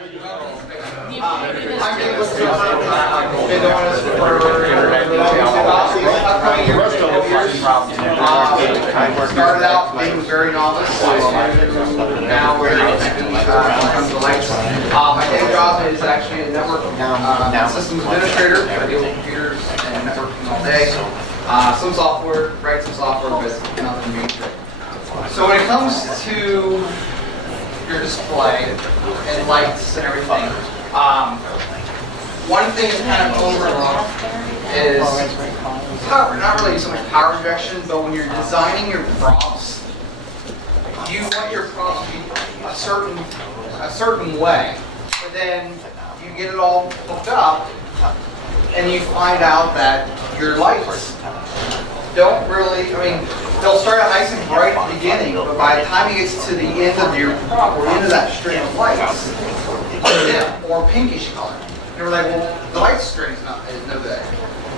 I'm Blickensderfer. I've been doing this for upcoming years. Started out being very novice, now we're comes to lights. My day job is actually a network systems administrator. I deal with computers and networking all day. Some software, write some software, but nothing major. So when it comes to your display and lights and everything, one thing that's kind of overlooked is power, not really so much power injection, but when you're designing your props, you want your props to be a certain way. But then you get it all hooked up, and you find out that your lights don't really, they'll start out nice and bright at the beginning, but by the time it gets to the end of your prop, or the end of that string of lights, it's dim or pinkish color. And we're like, well, the light string is no good.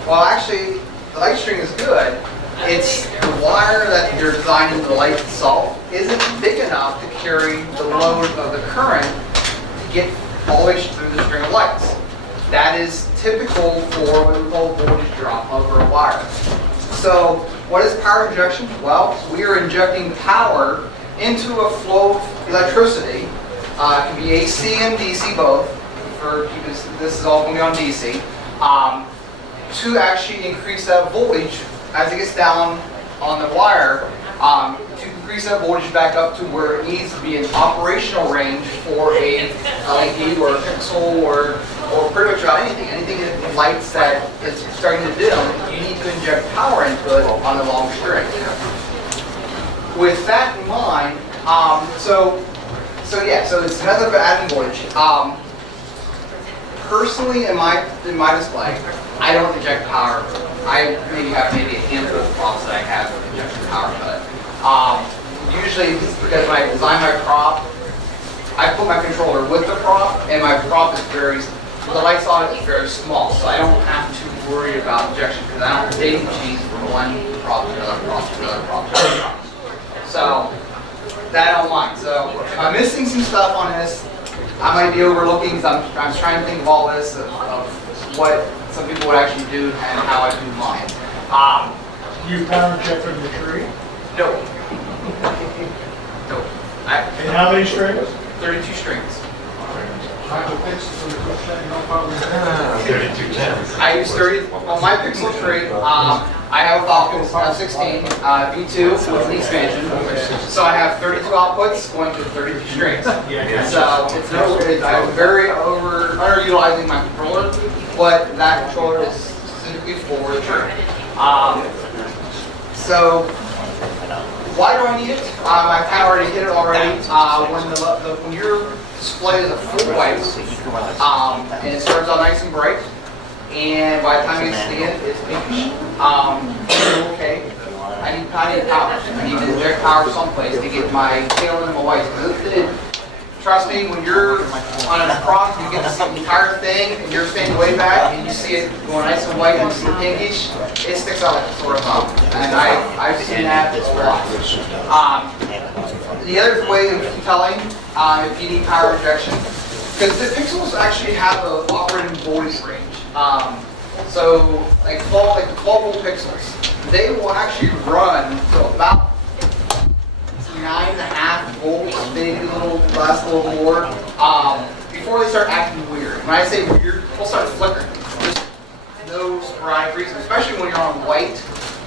Well, actually, the light string is good. It's the wire that you're designing the light itself isn't big enough to carry the load of the current to get all the way through the string of lights. That is typical for what we call voltage drop over a wire. So what is power injection? Well, we are injecting power into a flow of electricity. It can be AC and DC both. This is all going to be on DC. To actually increase that voltage as it gets down on the wire, to increase that voltage back up to where it needs to be in operational range for a LED or a pixel or pretty much about anything that lights that is starting to dim, you need to inject power into it on the long string. With that in mind, so it's another of adding voltage. Personally, in my display, I don't inject power. I maybe have a handful of props that I have injection power, but usually because when I design my prop, I put my controller with the prop, and my prop is the lights on it is very small, so I don't have to worry about injection because I don't daisy chain from one prop to another prop to another prop to another prop. So that I don't mind. So if I'm missing some stuff on this, I might be overlooking because I'm trying to think of all this of what some people would actually do and how I do mine. You power inject from the tree? No. No. And how many strings? 32 strings. 3210. I use 30 on my Pixel tree. I have a Falcon 16 V2 with an expansion, so I have 32 outputs going to 32 strings. So I'm very underutilizing my controller, but that controller is specifically for the tree. So why do I need it? I kind of already hit it already. When your display is a full white, and it starts out nice and bright, and by the time it gets to the end, it's pinkish. Okay, I need power. I need to inject power someplace to get my tail and my whites. Trust me, when you're on a prop, you get to see the entire thing, and you're standing way back, and you see it going nice and white, and you see the pinkish, it sticks out like a sore thumb. And I've seen that a lot. The other way of telling if you need power injection, because the pixels actually have an operating voltage range. So like the 12-volt pixels, they will actually run to about 9.5 volts, maybe last a little more, before they start acting weird. When I say weird, they'll start flickering. Just no sporadic reason, especially when you're on white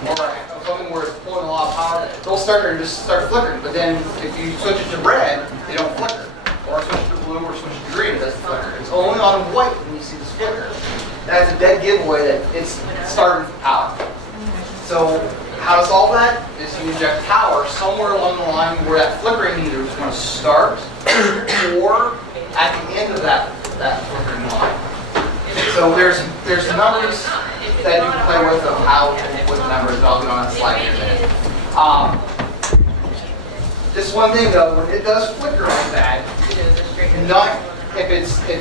or something where it's pulling a lot of power, they'll start flickering. But then if you switch it to red, they don't flicker. Or switch to blue or switch to green, it doesn't flicker. It's only on white when you see this flicker. That's a dead giveaway that it's starting for power. So how to solve that is you inject power somewhere along the line where that flickering either is going to start or at the end of that flickering line. So there's numbers that you can play with of how with the numbers. I'll get on that slide in a minute. Just one thing though, when it does flicker like that, not if it's a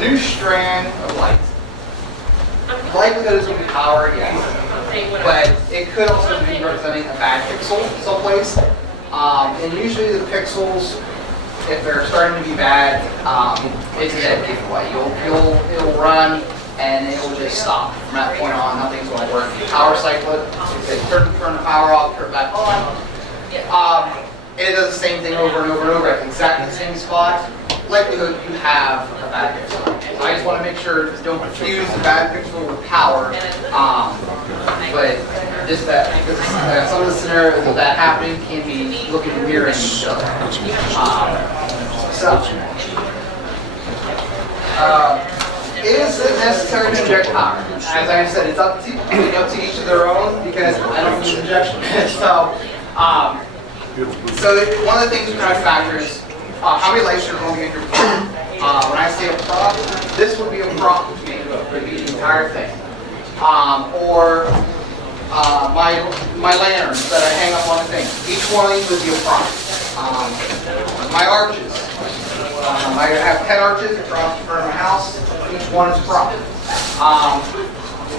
new strand of light. The likelihood is going to be power, yes, but it could also be representing a bad pixel someplace. And usually the pixels if they're starting to be bad, it's a dead giveaway. It'll run and it will just stop. From that point on, nothing's going to work. You power cycle it, turn the power off, turn it back on. It does the same thing over and over and over at exactly the same spot. Likelihood you have a bad pixel. I just want to make sure don't confuse the bad pixel with power. But just that, because some of the scenarios of that happening can be looking mirroring each other. Is it necessary to inject power? As I said, it's up to each of their own because I don't use injection. So one of the things we try to factor is how many lights you're going to get your prop. When I say a prop, this would be a prop to me, would be the entire thing. Or my lanterns that I hang up on the thing. Each one of these would be a prop. My arches. I have 10 arches across the front of my house. Each one is a prop.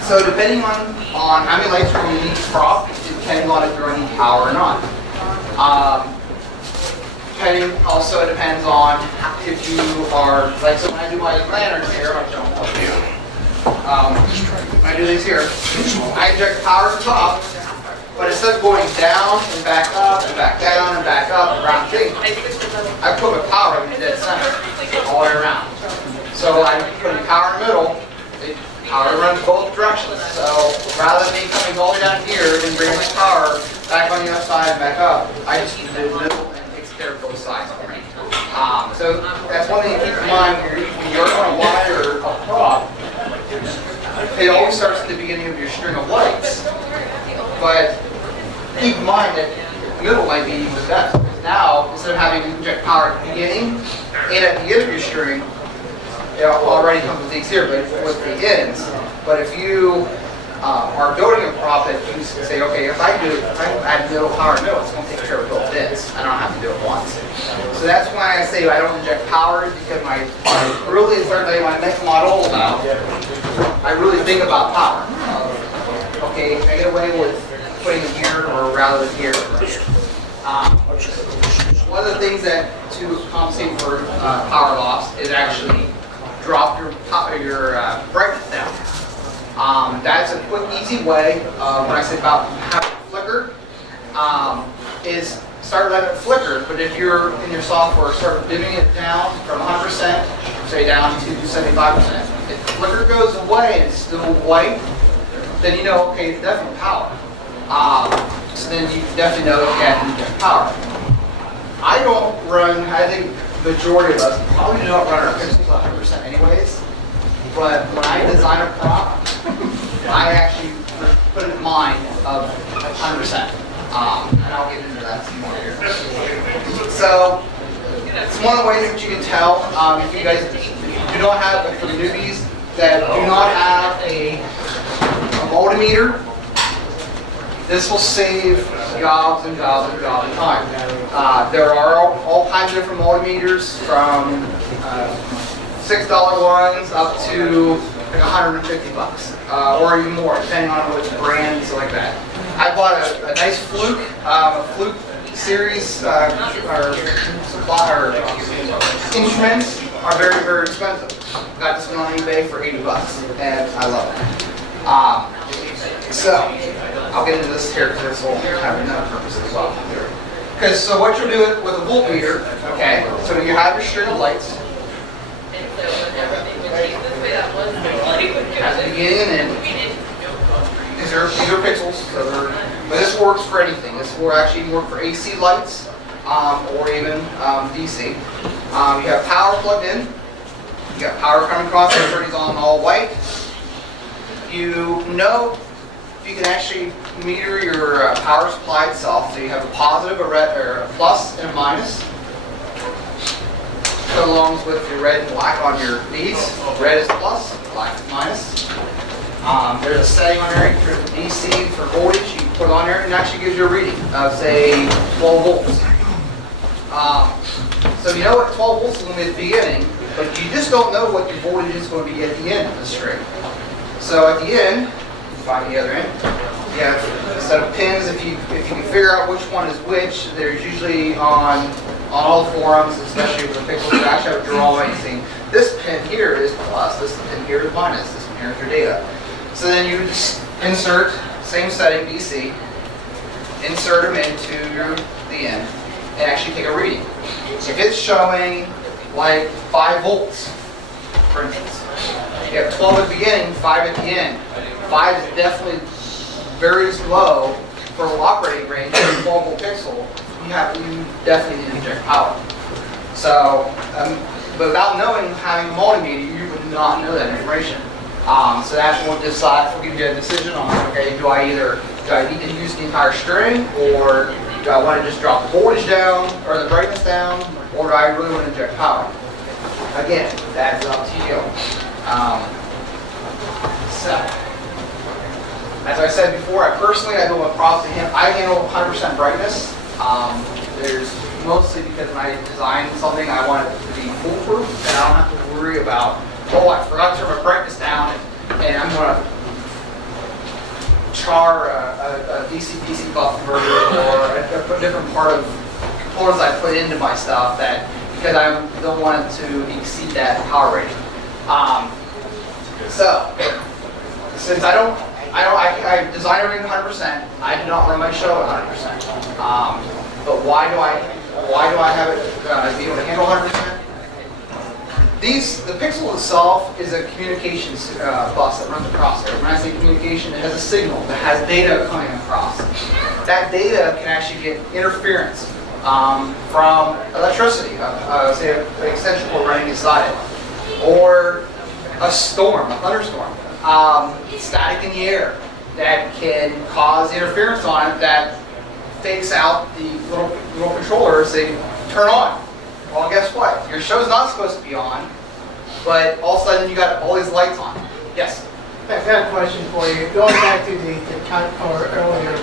So depending on how many lights you're going to need to prop, it depends on if you're going to need power or not. Also depends on if you are, like, so when I do my lanterns here, I'll show you. When I do these here, I inject power at the top, but instead of going down and back up and back down and back up around shape, I put my power in the dead center all the way around. So I'm putting power in the middle. Power runs both directions. So rather than me coming all the way down here and bringing the power back on the other side and back up, I just do the middle and it takes care of both sides for me. So that's one thing to keep in mind when you're on a wire or a prop. It always starts at the beginning of your string of lights. But keep in mind that the middle might be the best. Now, instead of having to inject power at the beginning and at the end of your string, it already comes with these here, but with the ends. But if you are building a prop that you say, okay, if I add middle power in the middle, it's going to take care of both ends. I don't have to do it once. So that's why I say I don't inject power, because really, when I make my model now, I really think about power. Okay, I get away with putting it here or rather than here. One of the things that to compensate for power loss is actually drop your brightness down. That's a quick, easy way. When I say about having a flicker, is start letting it flicker. But if you're in your software, start dimming it down from 100%, say down to 75%. If the flicker goes away and it's still white, then you know, okay, it's definitely power. So then you definitely know, okay, I need to get power. I don't run, I think the majority of us probably don't run our pixels 100% anyways. But when I design a prop, I actually put it in mind of 100%. And I'll get into that some more here. So, it's one of the ways that you can tell if you guys do not have, for the newbies, that do not have a multimeter. This will save jobs and jobs and jobs of time. There are all kinds of different multimeters, from $6 ones up to like $150, or even more, depending on which brands like that. I bought a nice Fluke, series, or instruments are very, very expensive. Got this one on eBay for $80, and I love it. So, I'll get into this here because this will have another purpose as well. Because so what you'll do with a voltmeter, okay? So you have your string of lights. At the beginning and end. These are pixels. So but this works for anything. This will actually work for AC lights or even DC. You have power plugged in. You got power coming across. It turns on all white. You can actually meter your power supply itself. So you have a positive, a red, or a plus, and a minus. So along with your red and black on your leads. Red is plus, black is minus. There's a setting on there for DC for voltage. You can put on there and it actually gives you a reading of, say, 12 volts. So you know what 12 volts is going to be at the beginning, but you just don't know what your voltage is going to be at the end of the string. So at the end, find the other end. You have a set of pins. If you can figure out which one is which, there's usually on on all the forums, especially with the pixels, you actually have a drawing saying this pin here is plus, this pin here is minus, this pin here is your data. So then you just insert, same setting, BC, insert them into the end, and actually take a reading. If it's showing like 5 volts, for instance, you have 12 at the beginning, 5 at the end. 5 is definitely very low for low operating range. For a 12 volt pixel, you definitely need to inject power. So, but without knowing, having a multimeter, you would not know that information. So that's what will give you a decision on, okay, do I need to use the entire string, or do I want to just drop the voltage down, or the brightness down, or do I really want to inject power? Again, that's up to you. So, as I said before, I go with props to him. I handle 100% brightness. There's mostly because when I design something, I want it to be foolproof, and I don't have to worry about, oh, I forgot to turn my brightness down, and I'm going to char a DC-DC buff converter or a different part of components I put into my stuff because I don't want it to exceed that power rating. So, since I design everything 100%, I do not run my show at 100%. But why do I have it be able to handle 100%? The pixel itself is a communications bus that runs across there. When I say communication, it has a signal that has data coming across. That data can actually get interference from electricity, say an extension cord running inside it, or a storm, a thunderstorm, static in the air that can cause interference on it that fakes out the little controller saying, turn on. Well, guess what? Your show's not supposed to be on, but all of a sudden you got all these lights on. Yes? I've got a question for you. Going back to the or earlier,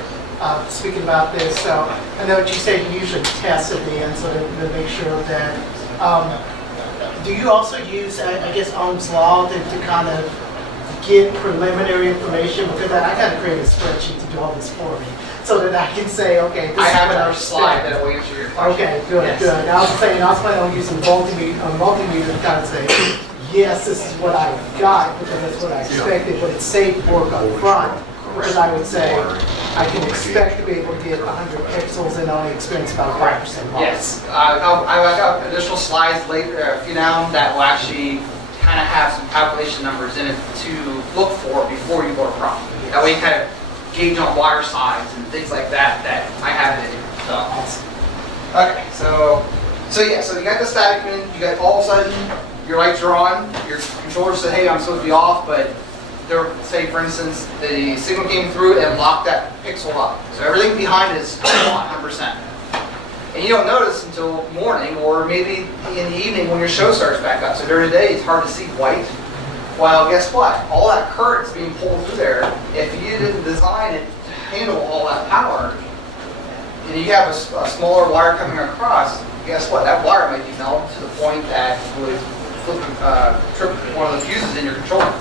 speaking about this, so I know what you said you usually test at the end so to make sure that, do you also use, I guess, Ohm's law to kind of get preliminary information? Because I got to create a spreadsheet to do all this for me, so that I can say, okay, this I is have what another I slide expect. that will answer your question. Okay, good, Yes. good. I was saying, I was planning on using multimeter to kind of say, yes, this is what I got, because that's what I expected, but it's safe work up front. Because I would say, I can expect to be able to get 100 pixels and only experience about 5% loss. Yes. I've got additional slides later, a few down, that will actually kind of have some calculation numbers in it to look for before you go to prompt. That way you kind of gauge on wire size and things like that I have it in here. So, okay, so yeah, so you got the static pin, you got all of a sudden your lights are on, your controller said, hey, I'm supposed to be off, but say for instance, the signal came through and locked that pixel up. So everything behind it is on 100%. And you don't notice until morning or maybe in the evening when your show starts back up. So during the day, it's hard to see white. Well, guess what? All that current's being pulled through there. If you didn't design it to handle all that power, and you have a smaller wire coming across, guess what? That wire might be melted to the point that would trip one of the fuses in your controller.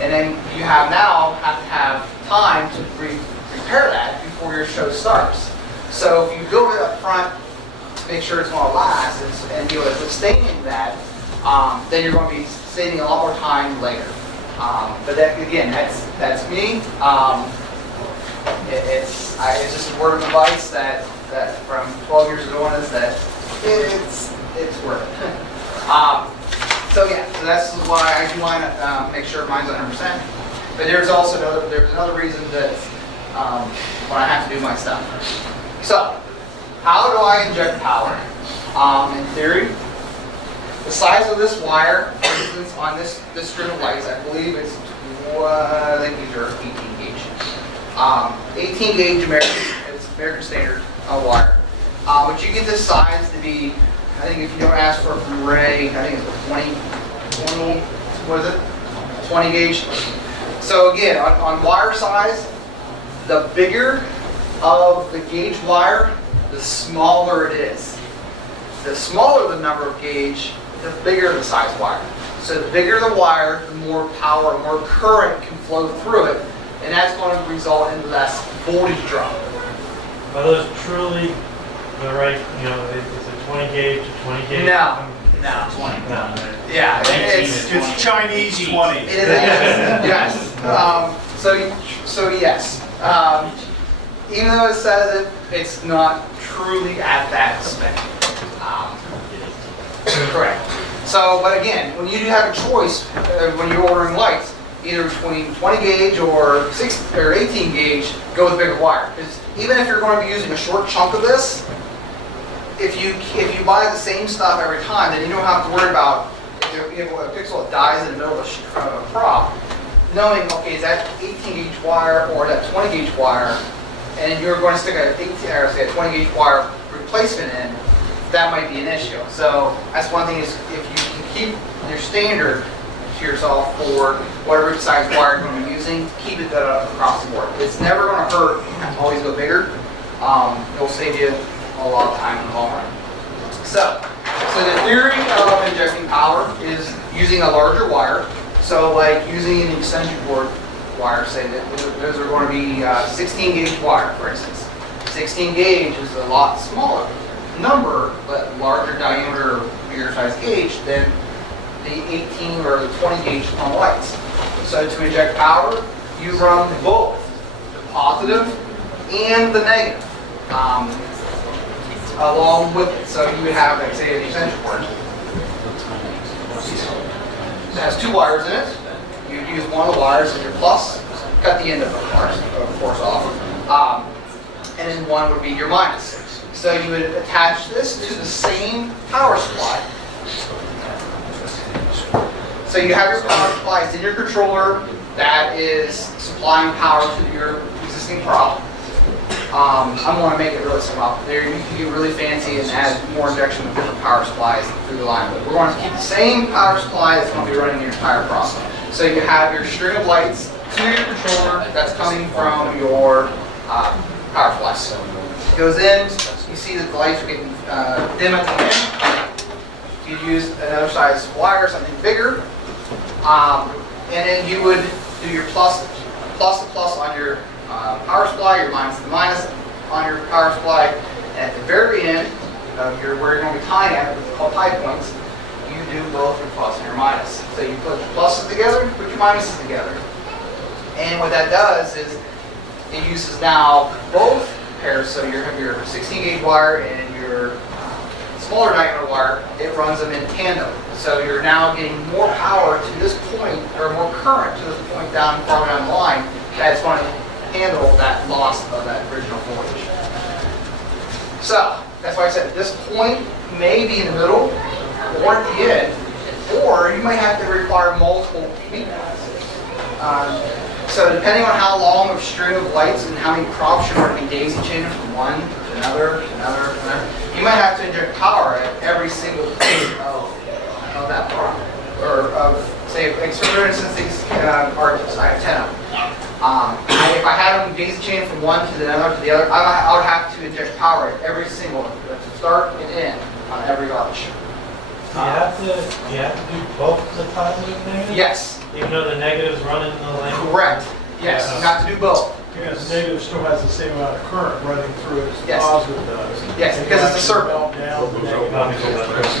And then you have to have time to repair that before your show starts. So if you build it up front, make sure it's going to last and be able to sustain that, then you're going to be saving a lot more time later. But that, again, that's me. It's just a word of advice that from 12 years of doing this, that it's worth it. So yeah, so that's why I do want to make sure mine's 100%. But there's also another reason that when I have to do my stuff. So, how do I inject power? In theory, the size of this wire, for instance, on this string of lights, I believe it's, I think these are 18 gauge. 18 gauge American standard wire. But you get this size to be, I think if you don't ask for it from Ray, I think it's 20, what is it? 20 gauge. So again, on wire size, the bigger of the gauge wire, the smaller it is. The smaller the number of gauge, the bigger the size wire. So the bigger the wire, the more power, more current can flow through it, and that's going to result in less voltage drop. Are those truly the right, you know, it's a 20 gauge, a 20 gauge? No, no, 20. No. Yeah, it's Chinese 20. It is, yes. So yes. Even though it says it, it's not truly at that spec. Correct. So, but again, when you do have a choice, when you're ordering lights, either between 20 gauge or 18 gauge, go with a bigger wire. Because even if you're going to be using a short chunk of this, if you buy the same stuff every time, then you don't have to worry about if a pixel that dies in the middle of a prop, knowing, okay, is that 18 gauge wire or that 20 gauge wire, and you're going to stick a 20 gauge wire replacement in, that might be an issue. So that's one thing, is if you can keep your standard to yourself for whatever size wire you're going to be using, keep it across the board. It's never going to hurt to always go bigger. It'll save you a lot of time in the long run. So the theory of injecting power is using a larger wire. So like using an extension cord wire, say that those are going to be 16 gauge wire, for instance. 16 gauge is a lot smaller number, but larger diameter, bigger size gauge than the 18 or the 20 gauge on lights. So to inject power, you run both the positive and the negative along with it. So you would have, like, say, an extension cord. It has two wires in it. You use one of the wires as your plus, cut the end of course off, and then one would be your minus. So you would attach this to the same power supply. So you have your power supplies in your controller that is supplying power to your existing prop. I'm going to make it really simple. There you can get really fancy and add more injection of different power supplies through the line. But we're going to keep the same power supply that's going to be running your entire prop. So you have your string of lights to your controller that's coming from your power supply. So it goes in. You see that the lights are getting dim at the end. You use another size wire, something bigger. And then you would do your plus to plus on your power supply, your minus to minus on your power supply. And at the very end of where you're going to be tying at, which is called tie points, you do both your plus and your minus. So you put your pluses together, put your minuses together. And what that does is it uses now both pairs. So you have your 16 gauge wire and your smaller diameter wire. It runs them in tandem. So you're now getting more power to this point, or more current to this point down farther down the line, that's going to handle that loss of that original voltage. So that's why I said at this point, maybe in the middle or at the end, or you might have to require multiple meet points. So depending on how long of string of lights and how many props you're going to be daisy chaining from one to another, you might have to inject power at every single phase of that prop. Or of, say, for instance, these arches, I have 10 of them. If I had them daisy chained from one to the other, I would have to inject power at every single, to start and end on every arch. You have to do both the positive and negative? Yes. Even though the negatives run in the lane? Correct. Yes, you have to do both. Because negative still has the same amount of current running through it as the Yes. positive does. Yes, because it's a circle. Down the negative.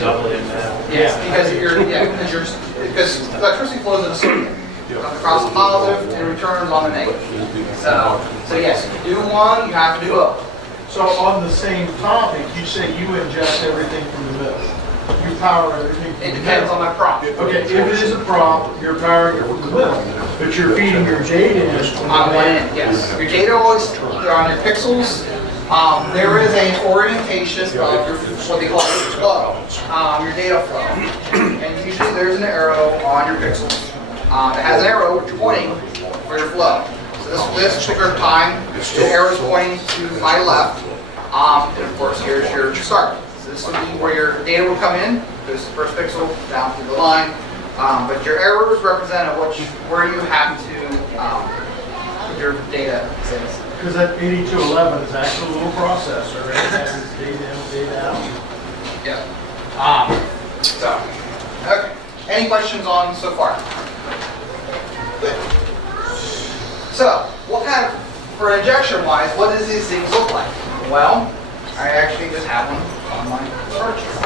Double it now. Yes, because electricity flows in a circle. Comes across the positive and returns on the negative. So yes, if you do one, you have to do both. So on the same topic, you say you ingest everything from the middle. You power everything from It the depends middle. on my prop. Okay, if it is a prop, you're powering it from the middle, but you're feeding your data in from On the one end. end, yes. Your data always, on your pixels, there is an orientation of your, what they call flow, your data flow. And usually there's an arrow on your pixels that has an arrow pointing for your flow. So this particular time, the arrow is pointing to my left, and of course here's your start. So this would be where your data will come in. There's the first pixel down through the line. But your arrows represent where you have to put your data sets. Because that 8211 is actually a little processor, right? It has data in, data out. Yeah. So, okay. Any questions on so far? Good. So, what kind of, for injection wise, what does these things look like? Well, I actually just have one on my purchase.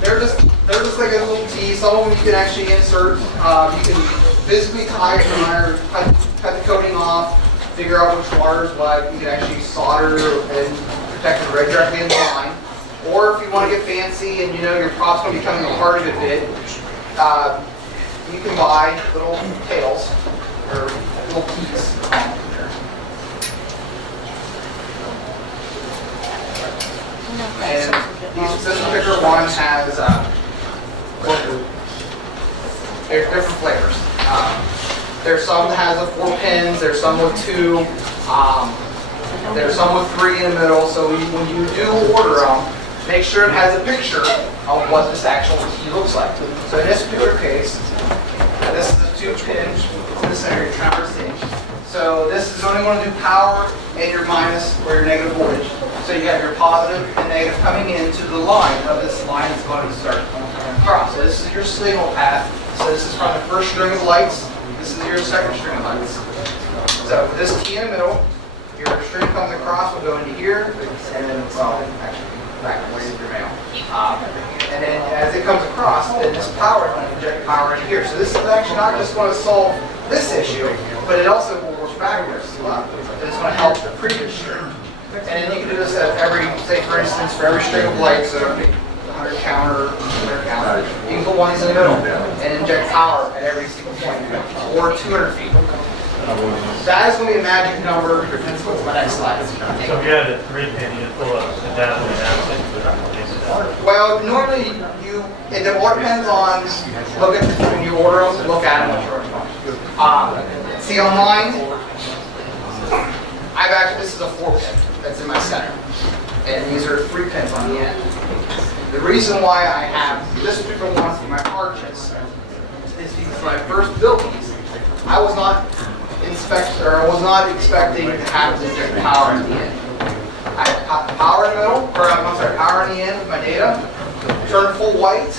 They're just like a little tee. Some of them you can actually insert. You can physically tie it or cut the coating off, figure out which wire is what. You can actually solder and protect it right directly in the line. Or if you want to get fancy and you know your prop's going to be coming apart a bit, you can buy little tails or little tees. And this particular one has there's different flavors. There's some that has 4 pins. There's some with 2. There's some with 3 in the middle. So when you do order them, make sure it has a picture of what this actual key looks like. So in this particular case, this is a 2-pin. In the center, you're traversing. So this is only going to do power and your minus or your negative voltage. So you have your positive and negative coming into the line of this line that's going to start coming across. So this is your signal path. So this is from the first string of lights. This is your second string of lights. So with this key in the middle, your string comes across, will go into here, and then, well, actually, back away with your mail. And then as it comes across, then this power is going to inject power into here. So this is actually not just going to solve this issue, but it also will work backwards as well. It's going to help the previous string. And then you can do this at every, say for instance, for every string of lights, so 100 counter, 200 counter, you can put one of these in the middle and inject power at every single point, or 200 feet. That is going to be a magic number. That's what's my next slide. So if you had a 3-pin, you'd pull up the down and down. Well, normally it all depends on, look at, when you order them, look at them. See on mine, this is a 4-pin that's in my center. And these are 3 pins on the end. The reason why I have this particular one for my arches is because when I first built these, I was not expecting to have to inject power in the end. I had power in the middle, or I'm sorry, power in the end with my data, turned full white,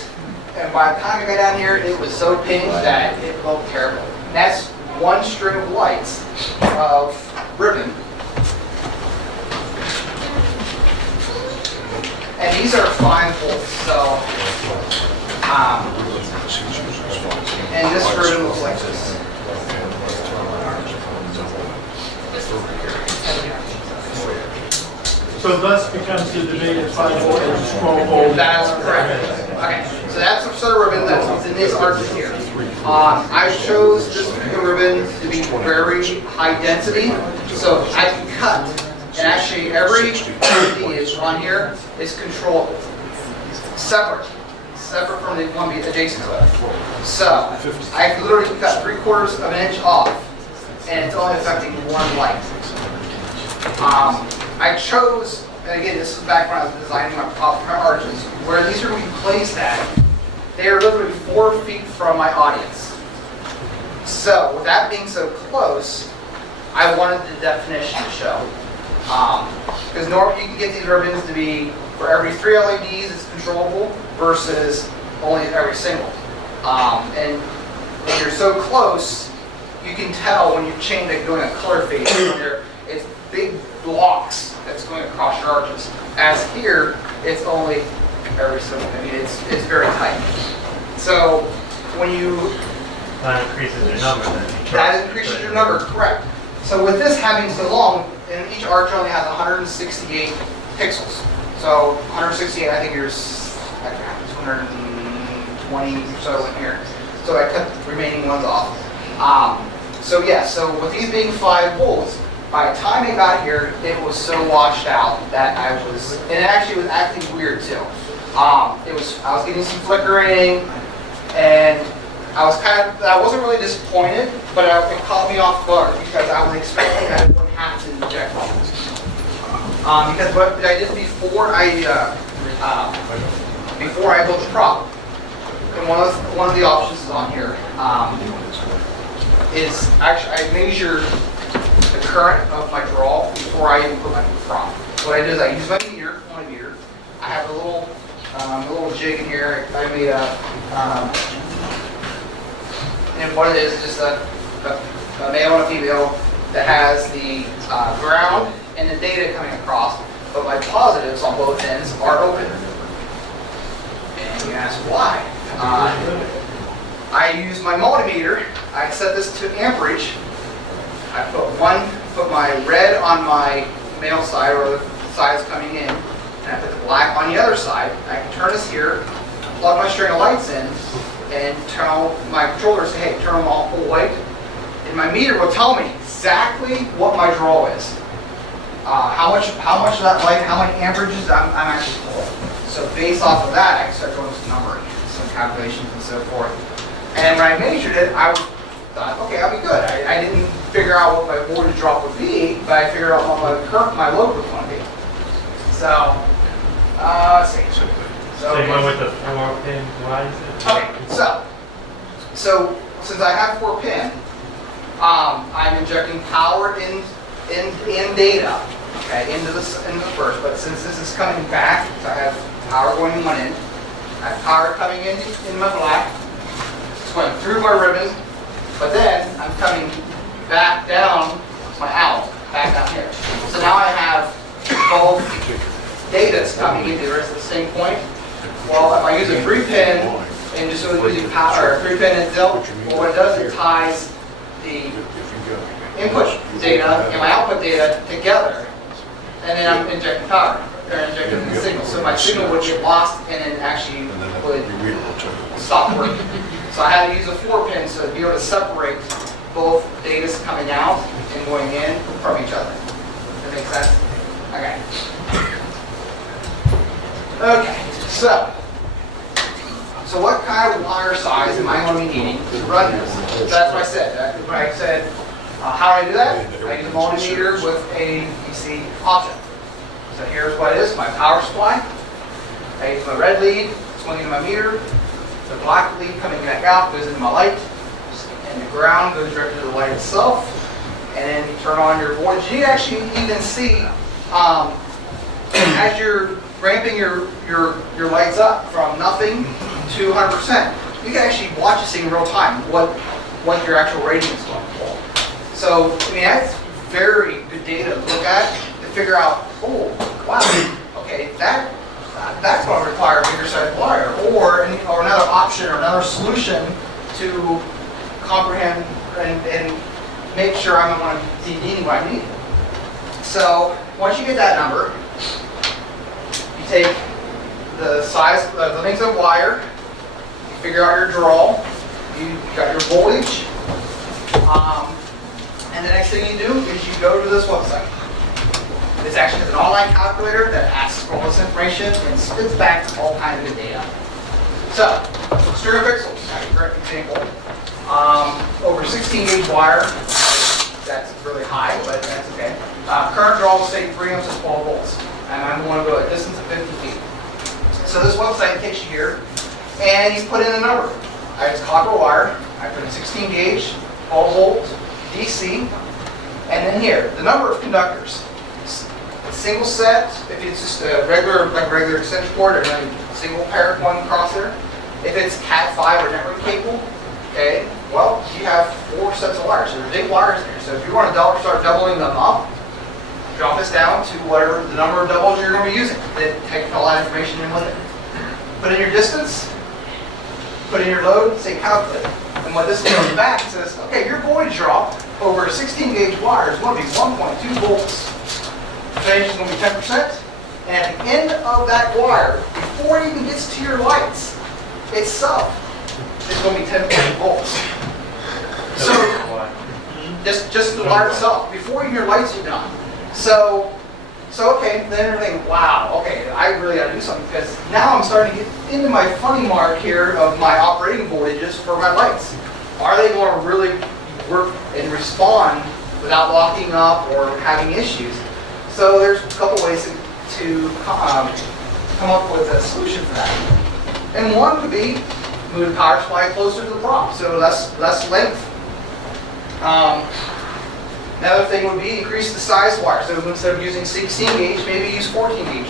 and by the time I got down here, it was so pink that it looked terrible. And that's one string of lights of ribbon. And these are 5 volts, so, and this ribbon looks like this. So thus becomes the debate of 5 volt versus 12 volt. That is correct. Okay, so that's the sort of ribbon that's in this arch here. I chose this particular ribbon to be very high density, so I can cut. And actually, every LED is on here is controlled separate from the one adjacent to it. So I can literally cut 3/4 of an inch off, and it's only affecting one light. I chose, and again, this is back when I was designing my arches, where these are going to be placed at. They are literally 4 feet from my audience. So with that being so close, I wanted the definition to show. Because normally you can get these ribbons to be, for every 3 LEDs it's controllable versus only every single. And when you're so close, you can tell when you change, like doing a color fade, it's big blocks that's going across your arches. As here, it's only every single, I mean, it's very tight. So when you... That increases your number then. That increases your number, correct. So with this having so long, and each arch only has 168 pixels. So 168, I think there's 220 or so in here. So I cut the remaining ones off. So yeah, so with these being 5 volts, by the time it got here, it was so washed out that I was, and it actually was acting weird too. I was getting some flickering, and I wasn't really disappointed, but it caught me off guard because I was expecting I wouldn't have to inject things. Because what I did before I built the prop, and one of the options is on here, is actually I measure the current of my draw before I even put my prop. What I do is I use my meter, I have a little jig in here. I made and what it is just a male and a female that has the ground and the data coming across, but my positives on both ends are open. And you ask why? I use my multimeter. I set this to amperage. I put my red on my male side, or the side that's coming in, and I put the black on the other side. I can turn this here, plug my string of lights in, and tell my controller, say, hey, turn them all full white. And my meter will tell me exactly what my draw is. How much of that light, how many amperages I'm actually pulling. So based off of that, I can start doing some numbering, some calculations and so forth. And when I measured it, I thought, okay, I'll be good. I didn't figure out what my voltage drop would be, but I figured out what my load was going to be. So, let's see. So you went with the 4-pin, why is it? Okay, so since I have 4-pin, I'm injecting power in data, okay, into the first. But since this is coming back, so I have power going in one end, I have power coming in my black. It's going through my ribbon, but then I'm coming back down my out, back down here. So now I have both data's coming in there at the same point. Well, if I use a 3-pin and just using power, or 3-pin and well, what it does, it ties the input data and my output data together, and then I'm injecting power, or injecting the signal. So my signal would get lost and then actually would stop working. So I had to use a 4-pin so to be able to separate both datas coming out and going in from each other. Does that make sense? Okay. Okay, so what kind of wire size am I going to be needing to run this? So that's what I said. How do I do that? I use a multimeter with a DC option. So here's what it is, my power supply. I use my red lead, it's going into my meter. The black lead coming back out goes into my light. And the ground goes directly to the light itself. And then you turn on your voltage. You actually even see, as you're ramping your lights up from nothing to 100%, you can actually watch this thing in real time, what your actual rating is going for. So, I mean, that's very good data to look at to figure out, oh, wow, okay, that's going to require a bigger size wire, or another option or another solution to comprehend and make sure I'm going to be needing what I need. So, once you get that number, you take the size, the length of wire, you figure out your draw, you got your voltage, and the next thing you do is you go to this website. This actually is an online calculator that asks for all this information and spits back all kinds of good data. So, stereo pixels, that's a great example. Over 16 gauge wire, that's really high, but that's okay. Current draw will say 3 amps and 12 volts, and I'm going to go a distance of 50 feet. So this website takes you here, and you put in a number. I use copper wire, I put in 16 gauge, 12 volt, DC, and then here, the number of conductors. Single set, if it's just a regular extension cord, or a single pair one across there. If it's Cat5 or network cable, okay, well, you have 4 sets of wires. So there's big wires there. So if you want to start doubling them up, drop this down to whatever the number of doubles you're going to be using. Then take all that information in with it. Put in your distance, put in your load, say calculate. And what this comes back says, okay, your voltage drop over a 16 gauge wire is going to be 1.2 volts. Percentage is going to be 10%. And at the end of that wire, before it even gets to your lights itself, it's going to be 10 volts. So, just the wire itself, before even your lights are done. So okay, then you're thinking, wow, okay, I really got to do something, because now I'm starting to get into my funny mark here of my operating voltages for my lights. Are they going to really work and respond without locking up or having issues? So there's a couple ways to come up with a solution for that. And one would be move the power supply closer to the prop, so less length. Another thing would be increase the size wire. So instead of using 16 gauge, maybe use 14 gauge.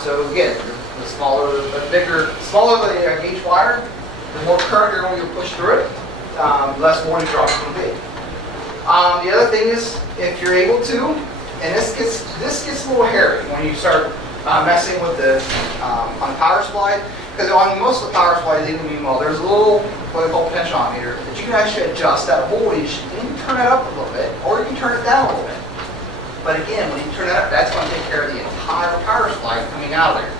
So again, the smaller the gauge wire, the more current you're going to push through it, less voltage drop is going to be. The other thing is, if you're able to, and this gets a little hairy when you start messing with the on the power supply, because on most of the power supplies, even meanwhile, there's a little what they call potentiometer that you can actually adjust that voltage. And you can turn it up a little bit, or you can turn it down a little bit. But again, when you turn it up, that's going to take care of the entire power supply coming out of there.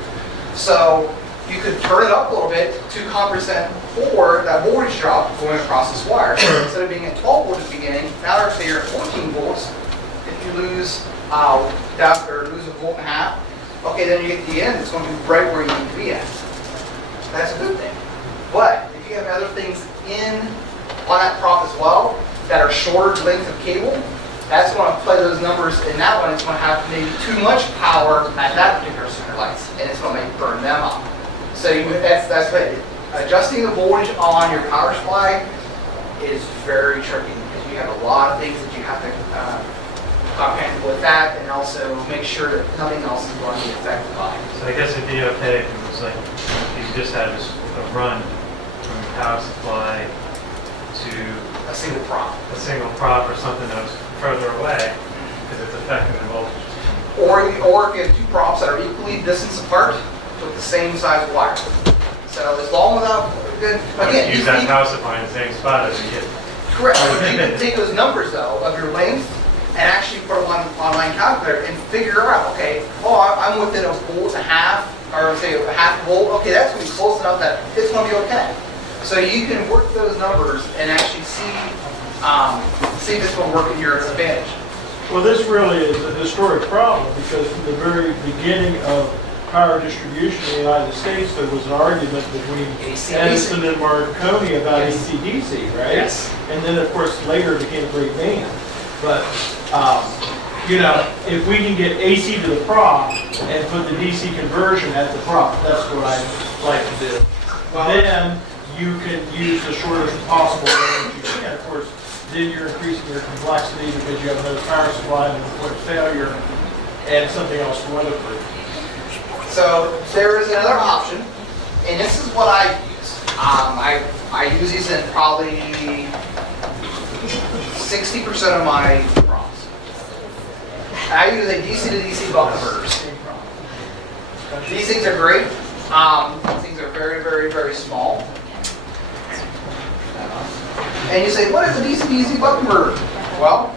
So you could turn it up a little bit to compensate for that voltage drop going across this wire. So instead of being at 12 volts at the beginning, now let's say you're at 14 volts. If you lose down or lose a volt and a half, okay, then you get to the end, it's going to be right where you need to be at. That's a good thing. But if you have other things on that prop as well that are shorter length of cable, that's going to play those numbers. In that one, it's going to have maybe too much power at that particular center lights, and it's going to make burn them up. So that's what adjusting the voltage on your power supply is very tricky because you have a lot of things that you have to comprehend with that, and also make sure that nothing else is going to be affected by it. So I guess it'd be okay if it was like, if you just had a run from the power supply to A single prop. a single prop or something that was further away, because it's affecting the voltage. Or if you have two props that are equally distance apart with the same size wire. So as long as again, Use that power supply in the same spot as you get. correct. You can take those numbers though of your length and actually put them on an online calculator and figure out, okay, I'm within a volt and a half, or say a half volt. Okay, that's going to be close enough that it's going to be okay. So you can work those numbers and actually see if it's going to work in your advantage. Well, this really is a historic problem because from the very beginning of power distribution in the United States, there was an argument between AC/DC. Edison and Marconi about Yes. AC/DC, right? Yes. And then, of course, later it became a great band. But, if we can get AC to the prop and put the DC conversion at the prop, that's what I like to do. Then you can use the shortest possible range you can. Of course, then you're increasing your complexity because you have another power supply and a point of failure and something else to weatherproof. So there is another option, and this is what I use. I use these in probably 60% of my props. I use a DC to DC buck converters. These things are great. These things are very, very, very small. And you say, what is a DC to DC buck converter? Well,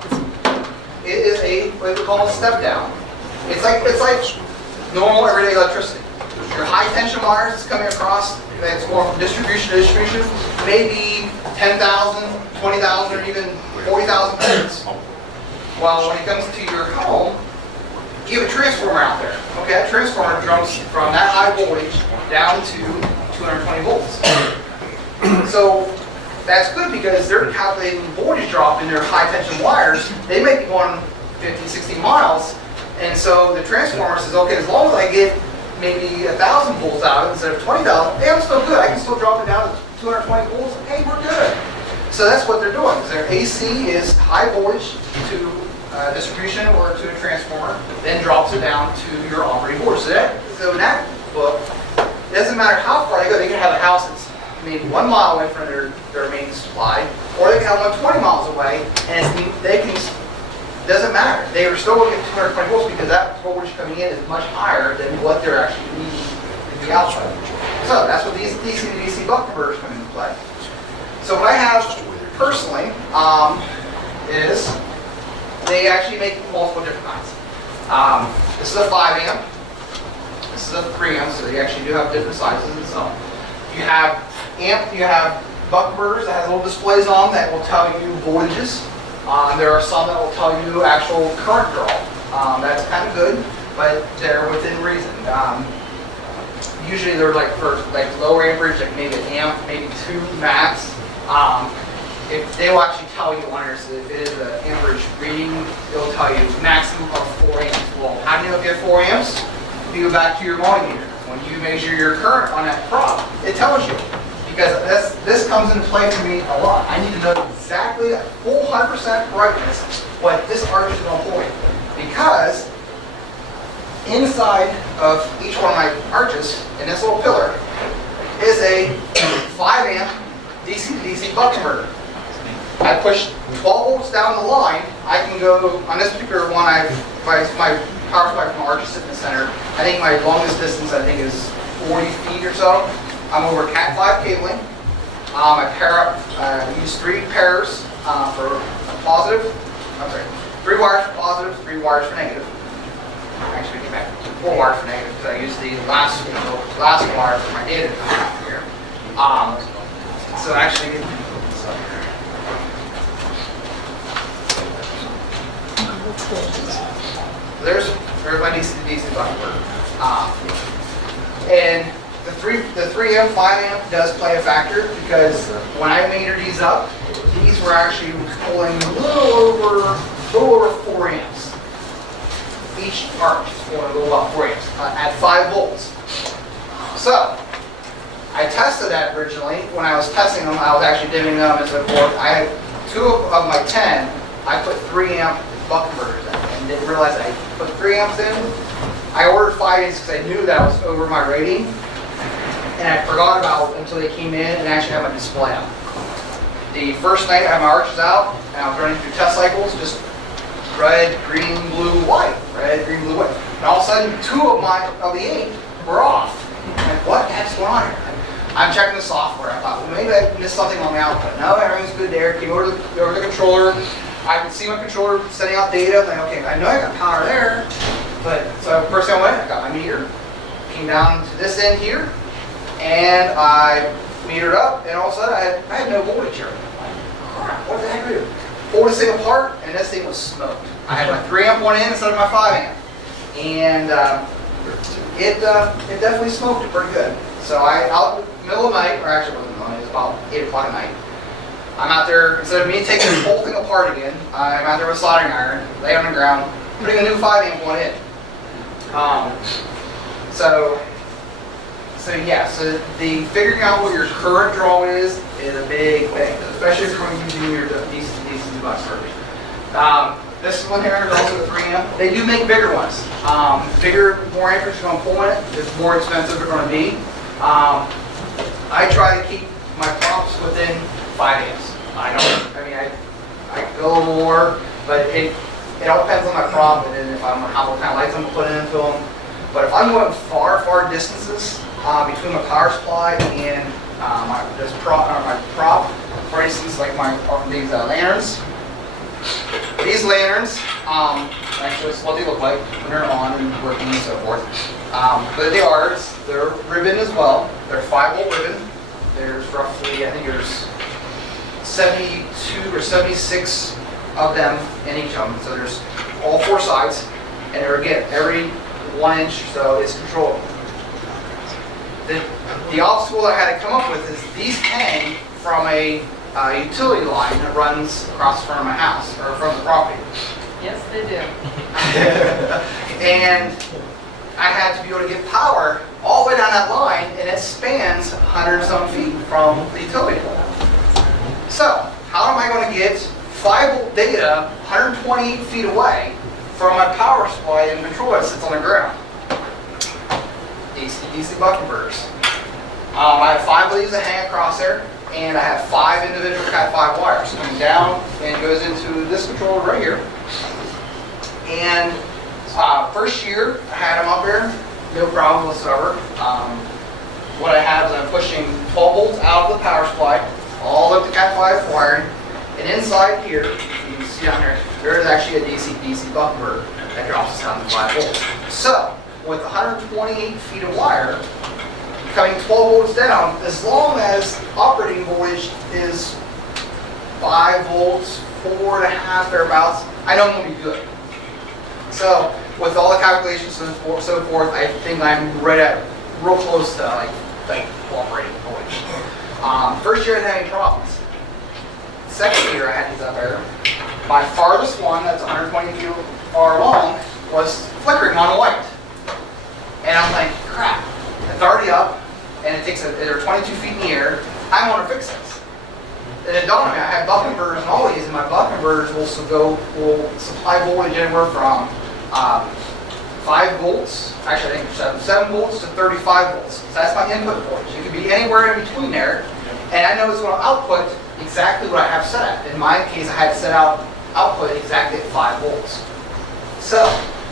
it is what we call a step down. It's like normal everyday electricity. Your high tension wires that's coming across, that's going from distribution to distribution, maybe 10,000, 20,000, or even 40,000 volts. Well, when it comes to your home, you have a transformer out there. Okay, that transformer jumps from that high voltage down to 220 volts. So that's good because they're calculating voltage drop in their high tension wires. They may be going 50, 60 miles. And so the transformer says, okay, as long as I get maybe 1,000 volts out of it instead of 20,000, hey, I'm still good. I can still drop it down to 220 volts. Hey, we're good. So that's what they're doing. Their AC is high voltage to distribution or to a transformer, then drops it down to your operating voltage. So in that book, it doesn't matter how far they go. They can have a house that's maybe 1 mile away from their main supply, or they can have one 20 miles away, and doesn't matter. They are still looking at 220 volts because that voltage coming in is much higher than what they're actually needing to be output. So that's what these DC to DC buck converters come into play. So what I have personally is they actually make multiple different kinds. This is a 5 amp. This is a 3 amp, so they actually do have different sizes and so on. You have buck converters that has little displays on that will tell you voltages. There are some that will tell you actual current draw. That's kind of good, but they're within reason. Usually they're for lower amperage, like maybe an amp, maybe 2 max. If they will actually tell you on yours, if it is an amperage reading, it'll tell you maximum of 4 amps. Well, how do you know if you have 4 amps? You go back to your multimeter. When you measure your current on that prop, it tells you. Because this comes into play for me a lot. I need to know exactly at full 100% brightness what this arch is going to point. Because inside of each one of my arches, in this little pillar, is a 5 amp DC to DC buck converter. I push 12 volts down the line, I can go, on this particular one, my power supply from Arch is sitting in the center. I think my longest distance, I think, is 40 feet or so. I'm over Cat 5 cabling. I pair up, use 3 pairs for positive, I'm sorry, 3 wires for positive, 3 wires for negative. Actually, get back to 4 wires for negative because I use the last wire for my data here. So actually, there's my DC to DC buffer. And the 3 amp, 5 amp does play a factor because when I meter these up, these were actually pulling a little over 4 amps. Each arch is pulling a little about 4 amps at 5 volts. So I tested that originally. When I was testing them, I was actually dimming them and so forth. I had 2 of my 10. I put 3 amp buck converters in and didn't realize I put 3 amps in. I ordered 5 amps because I knew that I was over my rating. And I forgot about it until they came in and actually had my display out. The first night I had my arches out and I was running through test cycles, just red, green, blue, white, red, green, blue, white. And all of a sudden 2 of the 8 were off. I'm like, what the heck's going on here? I'm checking the software. I thought, well, maybe I missed something on the output. No, everything's good there. Came over to the controller. I could see my controller sending out data. I'm like, okay, I know I got power there. But so first thing I went, I got my meter, came down to this end here, and I metered up, and all of a sudden I had no voltage here. Crap, what the heck do I do? Pulled this thing apart, and this thing was smoked. I had my 3 amp one in instead of my 5 amp. And it definitely smoked it pretty good. So out in the middle of the night, or actually it wasn't the night, it was about 8 o'clock at night. I'm out there, instead of me taking this whole thing apart again, I'm out there with a soldering iron, lay on the ground, putting a new 5 amp one in. So yeah, so the figuring out what your current draw is a big thing, especially if you're using your DC bus first. This one here is also a 3 amp. They do make bigger ones. Bigger, more amperage you're going to pull in it, the more expensive they're going to be. I try to keep my props within 5 amps. I go a little more, but it all depends on my prop and then if I'm how what kind of lights I'm putting into them. But if I'm going far distances between my power supply and my prop, for instance, like these lanterns. These lanterns, actually, this is what they look like when they're on and working and so forth. But they're ribbon as well. They're 5-volt ribbon. There's roughly, I think there's 72 or 76 of them in each of them. So there's all 4 sides, and they're again every 1 inch or so is controllable. The obstacle that I had to come up with is these hang from a utility line that runs across the front of my house or from the property. Yes, they do. And I had to be able to get power all the way down that line, and it spans 100 and some feet from the utility pole. So how am I going to get 5-volt data 128 feet away from my power supply and controller that sits on the ground? DC buck converters. I have 5 of these that hang across there, and I have 5 individual Cat 5 wires coming down and goes into this controller right here. And first year I had them up there, no problem whatsoever. What I have is I'm pushing 12 volts out of the power supply, all up the Cat 5 wiring, and inside here, you can see down here, there is actually a DC buck converter that drops us down to 5 volts. So with 128 feet of wire, coming 12 volts down, as long as operating voltage is 5 volts, 4.5 thereabouts, I know I'm going to be good. So with all the calculations and so forth, I think I'm right at real close to like operating voltage. First year I didn't have any problems. Second year I had these up there. My farthest one, that's 120 feet far long, was flickering on white. And I'm like, crap, it's already up, and they're 22 feet in the air. I want to fix this. And it dawned on me, I have buck converters and all these, and my buck converters will supply voltage anywhere from 5 volts, actually I think 7 volts to 35 volts. So that's my input voltage. It could be anywhere in between there, and I know it's going to output exactly what I have set at. In my case, I had set out output exactly at 5 volts. So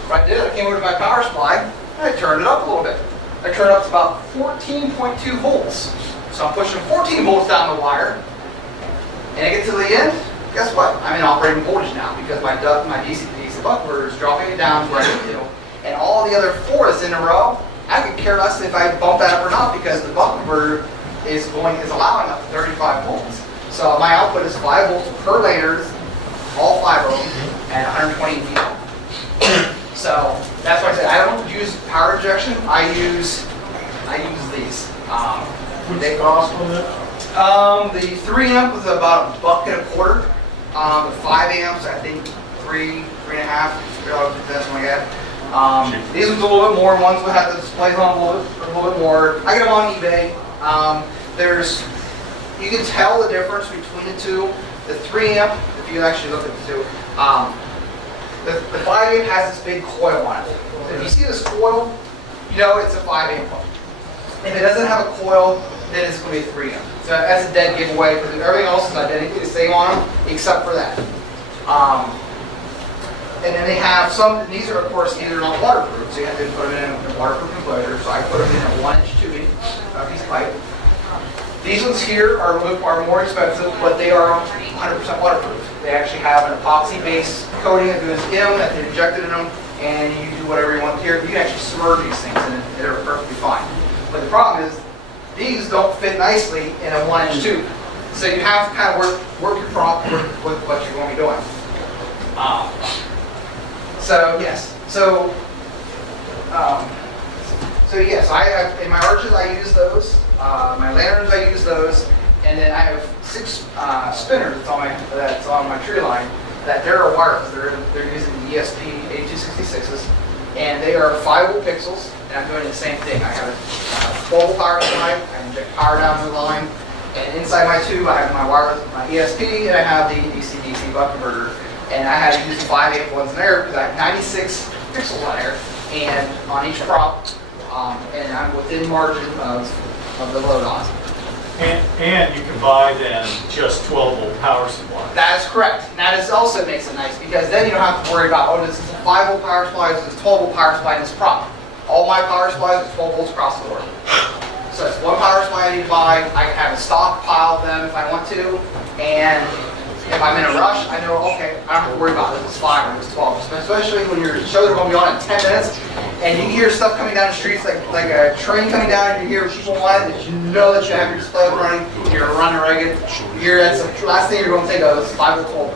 what I did, I came over to my power supply, and I turned it up a little bit. I turned it up to about 14.2 volts. So I'm pushing 14 volts down the wire, and I get to the end, guess what? I'm in operating voltage now because my DC to DC buck converter is dropping it down to where I need to. And all the other 4 that's in a row, I could care less if I bump that up or not because the buck converter is allowing up to 35 volts. So my output is 5 volts per lasers, all 5 of them, and 120 feet. So that's why I said I don't use power injection. I use these. What's the cost on that? The 3 amp was about $1.25. The 5 amps, I think 3.5, something like that. These ones a little bit more. Ones would have the displays on a little bit more. I get them on eBay. You can tell the difference between the two. The 3 amp, if you actually look at the two, the 5 amp has this big coil on it. If you see this coil, you know it's a 5 amp. If it doesn't have a coil, then it's going to be a 3 amp. So that's a dead giveaway because everything else is identically the same on them except for that. And then they have some, these are of course either not waterproof, so you have to put them in a waterproof enclosure. So I put them in a 1-inch tubing, a piece of pipe. These ones here are more expensive, but they are 100% waterproof. They actually have an epoxy-based coating that goes in them, that they injected in them, and you do whatever you want here. You can actually submerge these things and they're perfectly fine. But the problem is, these don't fit nicely in a 1-inch tube. So you have to kind of work your prop with what you're going to be doing. So yes, so yes, I have, in my arches I use those, my lanterns I use those, and then I have 6 spinners that's on my tree line that they're wireless. They're using the ESP 8266s, and they are 5-volt pixels. And I'm doing the same thing. I have a 12-volt power supply. I inject power down the line, and inside my tube I have my wireless, my ESP, and I have the DC-DC buck converter. And I had to use 5 amp ones in there because I have 96 pixels on there, and on each prop, and I'm within margin of the load on. And you can buy then just 12-volt power supply. That is correct. And that also makes it nice because then you don't have to worry about, oh, this is a 5-volt power supply, this is a 12-volt power supply in this prop. All my power supplies are 12 volts across the board. So it's one power supply I need to buy. I can have a stockpile of them if I want to, and if I'm in a rush, I know, okay, I don't have to worry about this. It's 5 or it's 12. Especially when your shows are going to be on in 10 minutes, and you hear stuff coming down the streets like a train coming down, and you hear people on it, that you know that you have your display running, you're running ragged. That's the last thing you're going to think of is 5 or 12.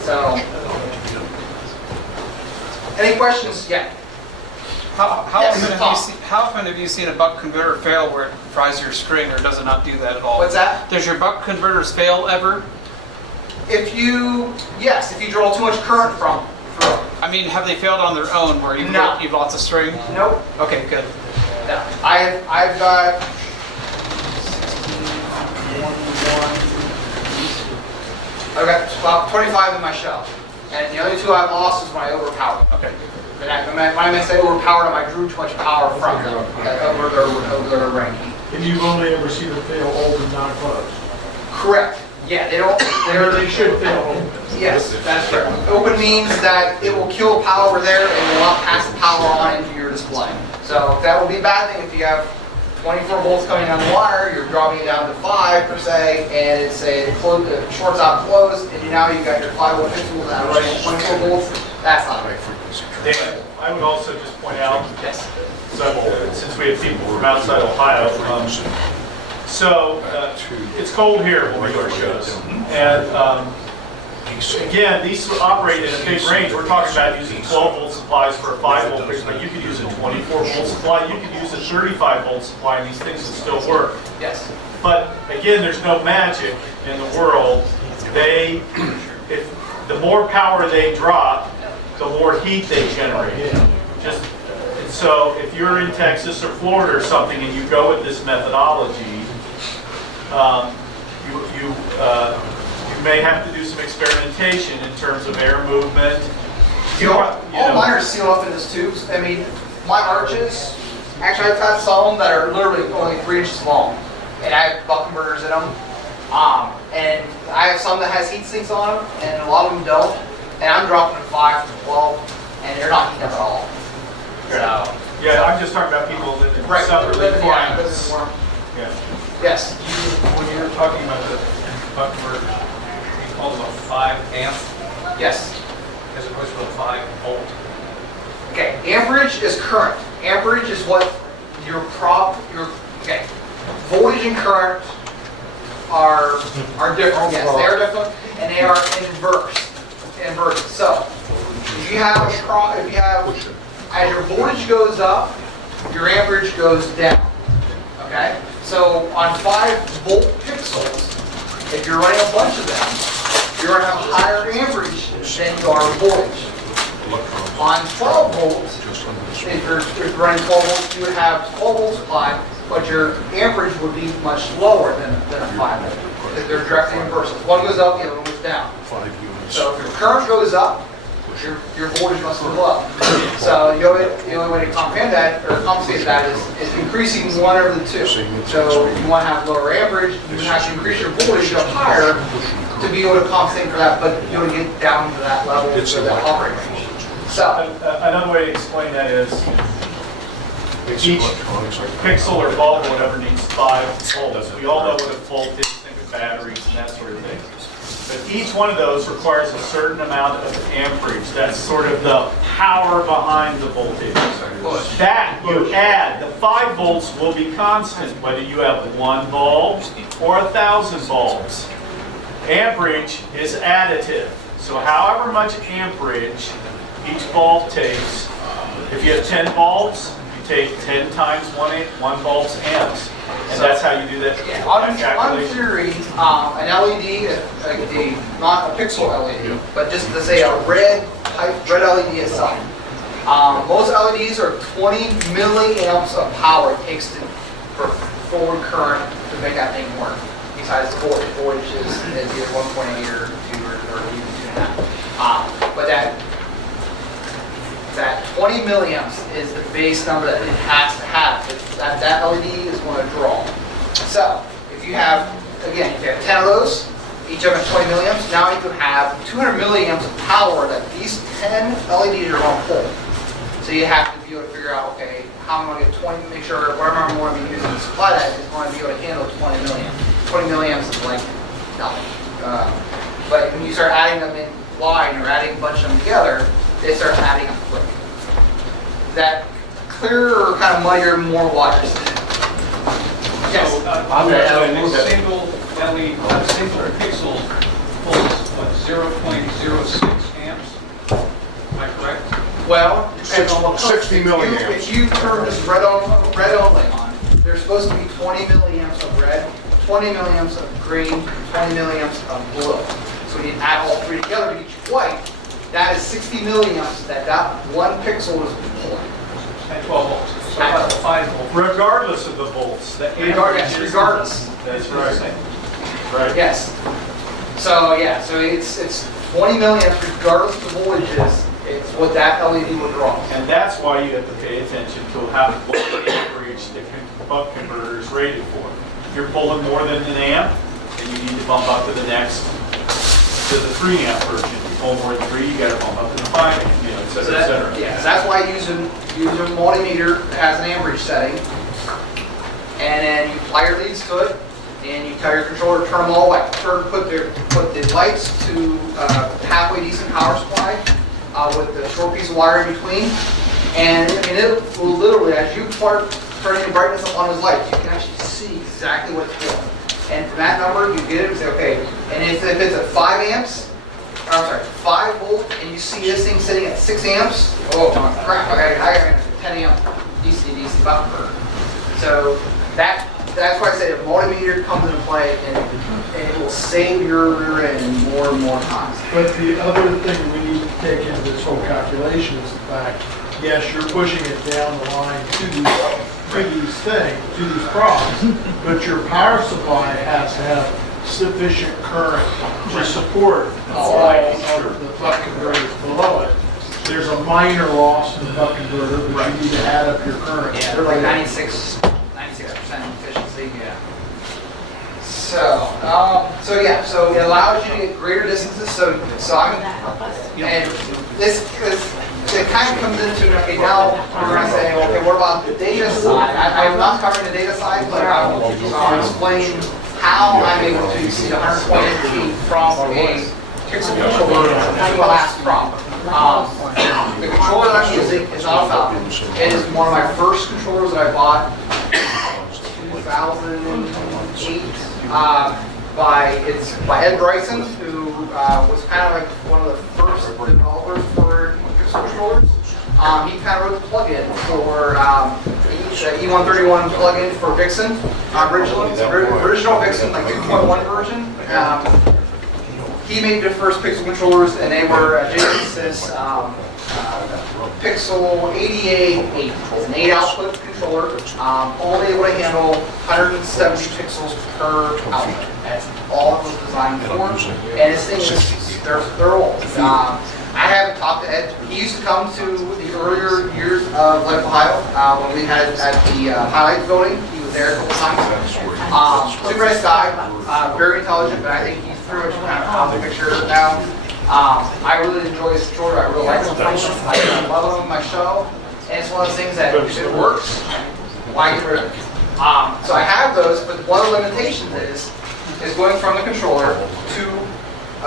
So, any questions yet? How Yes, often Tom. how often have you seen a buck converter fail where it fries your string, or does it not do that at all? What's that? Does your buck converters fail ever? If you draw too much current from through it. I mean, have they failed on their own where you've No. you've lots of string? Nope. Okay, good. No. I've got 21. I've got about 25 in my shell, and the other 2 I lost is when I overpowered. Okay. When I say overpowered, I drew too much power from them over their ranking. And you've only ever seen them fail open, not closed. Correct. Yeah, They should fail open. Yes, that's correct. Open means that it will kill power there and will not pass the power on into your display. So that would be a bad thing if you have 24 volts coming down the wire, you're dropping it down to 5 per se, and it's a shorts out closed, and now you've got your 5-volt pixels that are running at 24 volts. That's not right. Dan, I would also just point out, Yes. since we have people from outside Ohio, it's cold here when we go to shows. And again, these operate in a big range. We're talking about using 12-volt supplies for a 5-volt pixel, but you could use a 24-volt supply, you could use a 35-volt supply, and these things will still work. Yes. But again, there's no magic in the world. The more power they drop, the more heat they generate. So if you're in Texas or Florida or something and you go with this methodology, you may have to do some experimentation in terms of air movement. All mine are sealed up in this tubes. I mean, my arches, actually I've had some that are literally only 3 inches long, and I have buck converters in them. And I have some that has heat sinks on them, and a lot of them don't. And I'm dropping 5 to 12, and they're not heating up at all. So, Yeah, I'm just talking about people that right, suffer living in requirements. warm. Yeah. Yes. When you were talking about the buck converter, you called it a 5 amp Yes. as opposed to a 5 volt. Okay, amperage is current. Amperage is what okay. Voltage and current are different. Yes, they are different, and they are inverse. So, if you have as your voltage goes up, your amperage goes down. Okay? So on 5-volt pixels, if you're running a bunch of them, you're going to have a higher amperage than your voltage. On 12 volts, if you're running 12 volts, you would have 12 volt supply, but your amperage would be much lower than a 5 volt. Because they're directly inverse. One goes up, the other one goes down. So if your current goes up, your voltage must go up. So the only way to compensate that is increasing one of the two. So if you want to have lower amperage, you have to increase your voltage up higher to be able to compensate for that, but you want to get down to that level for that operating range. So Another way to explain that is each pixel or bulb or whatever needs 5 volts. We all know what a volt is, think of batteries and that sort of thing. But each one of those requires a certain amount of amperage. That's sort of the power behind the voltage. That you add, the 5 volts will be constant whether you have 1 bulb or 1,000 bulbs. Amperage is additive. So however much amperage each bulb takes, if you have 10 bulbs, you take 10 times 1 bulb's amps. And that's how you do that. on theory, an LED, not a pixel LED, but just to say a red LED itself. Most LEDs are 20 milliamps of power it takes for forward current to make that thing work. Besides the voltage, voltage is either 1.8 or 2 or even 2.5. But that 20 milliamps is the base number that it has to have. That LED is going to draw. So, if you have 10 of those, each of them 20 milliamps, now you can have 200 milliamps of power that these 10 LEDs are going to pull. So you have to be able to figure out, okay, how am I going to get 20, make sure whatever I'm going to be using to supply that is going to be able to handle 20 milliamps. 20 milliamps is like nothing. But when you start adding them in line or adding a bunch of them together, they start adding up quick. That clearer or kind of muddier, more water. Yes. A single LED, a single pixel pulls what, 0.06 amps? Am I correct? Well, depends on what 60 milliamps. If you turn this red only on, there's supposed to be 20 milliamps of red, 20 milliamps of green, 20 milliamps of blue. So when you add all three together to get you white, that is 60 milliamps that one pixel is pulling. At 12 volts. So about 5 volts. Regardless of the volts. Regardless. That's right. Right. Yes. So it's 20 milliamps regardless of the voltages. It's what that LED will draw. And that's why you have to pay attention to what the amperage the buck converter is rated for. If you're pulling more than an amp, then you need to bump up to the 3 amp version. If you pull more than 3, you got to bump up to the 5 amp, et cetera, et cetera. Yeah, so that's why I use a multimeter that has an amperage setting. And then you apply your leads to it, and you tell your controller to turn them all white. Put the lights to halfway decent power supply with the short piece of wire in between. And it will literally, as you start turning the brightness up on those lights, you can actually see exactly what's doing. And from that number, you get it and say, okay, and if it's at 5 volt, and you see this thing sitting at 6 amps, oh crap, I got a 10 amp DC buck converter. So that's why I say a multimeter comes into play, and it will save your rear end more and more times. But the other thing we need to take into this whole calculation is the fact, yes, you're pushing it down the line to these props, but your power supply has to have sufficient current to support all of the buck converters below it. There's a minor loss in the buck converter, but you need to add up your current. Yeah, they're like 96% efficiency. Yeah. So yeah, so it allows you to get greater distances. So I'm, and this it kind of comes into, okay, now we're going to say, okay, what about the data side? I'm not covering the data side, but I'll explain how I'm able to exceed 120 feet from a pixel controller to a last prop. The controller that I'm using is not a Falcon. It is one of my first controllers that I bought 2008 by Ed Bryson, who was kind of like one of the first developers for pixel controllers. He kind of wrote the plugin for the E131 plugin for Vixen, original Vixen, like 2.1 version. He made the first Pixel controllers, and they were Genesis Pixel 88-8. It's an 8-output controller, only able to handle 170 pixels per output. That's all it was designed for. And this thing is, they're old. I haven't talked to Ed. He used to come to the earlier years of Life Ohio when we had at the Highlights building. He was there a couple times. Super nice guy, very intelligent, but I think he's pretty much kind of out of the picture now. I really enjoy his controller. I really like him. I love him in my show. And it's one of those things that if it works, why get rid of it? So I have those, but one of the limitations is going from the controller to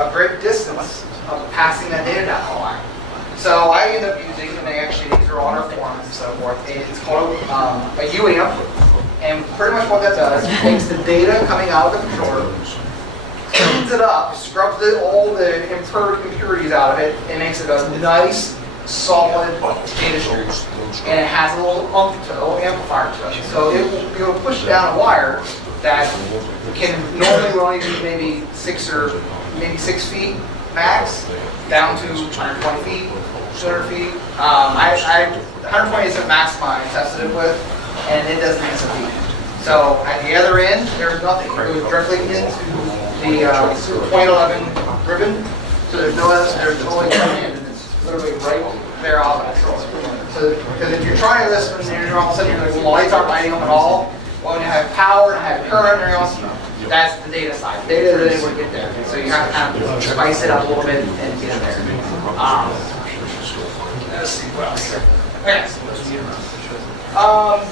a great distance of passing that data down the line. So I end up using, and these are on our forums and so forth, it's called a UAMP. And pretty much what that does, it takes the data coming out of the controller, cleans it up, scrubs all the impurities out of it, and makes it a nice, solid data stream. And it has a little amplifier to it. So it will be able to push down a wire that can normally only be maybe 6 feet max, down to 120 feet, 200 feet. 120 is the max I tested it with, and it doesn't answer feet. So at the other end, there's nothing. It goes directly into the 2011 ribbon, so there's no only one end, and it's literally right there off the controller. So, because if you're trying this and you're all of a sudden you're like, well, lights aren't lighting them at all. Well, when you have power and have current and everything else, that's the data side. Data is able to get there. So you have to kind of spice it up a little bit and get in there. Let's see what else. Okay.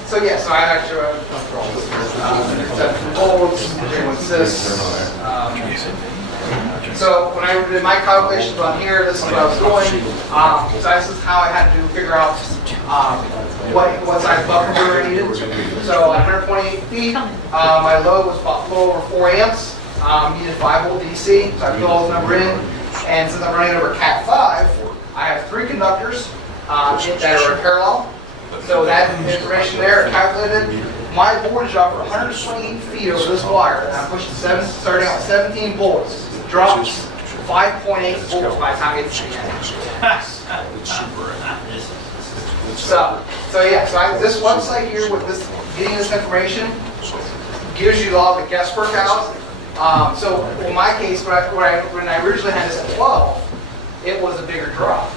So yeah, so I actually so when I did my calculations on here, this is what I was doing. So this is how I had to figure out what size buck converter I needed. So at 128 feet, my load was about a little over 4 amps. Needed 5 volt DC, so I put all those number in. And since I'm running over Cat 5, I have 3 conductors that are in parallel. So that information there calculated. My voltage drop for 128 feet over this wire, and I'm pushing starting out 17 volts. Drops 5.8 volts by the time I get to the end. So yeah, so this website here with this, getting this information, gives you all the guesswork out. So in my case, when I originally had this at 12, it was a bigger drop.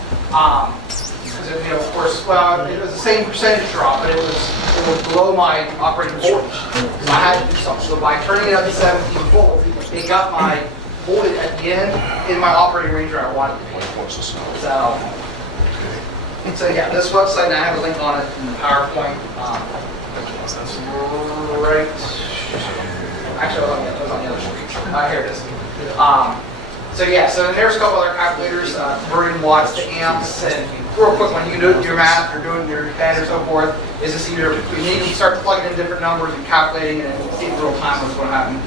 Because of course, well, it was the same percentage drop, but it was below my operating voltage. So I had to do something. So by turning it up to 17 volts, it got my voltage at the end in my operating range where I wanted it to be. So yeah, this website, and I have a link on it in the PowerPoint. Right. Actually, it was on the other screen. Here it is. So yeah, so there's a couple other calculators, converting watts to amps, and real quick one, you can do your math, or doing your band or so forth, is just either, you start plugging in different numbers and calculating, and see in real time what's going to happen.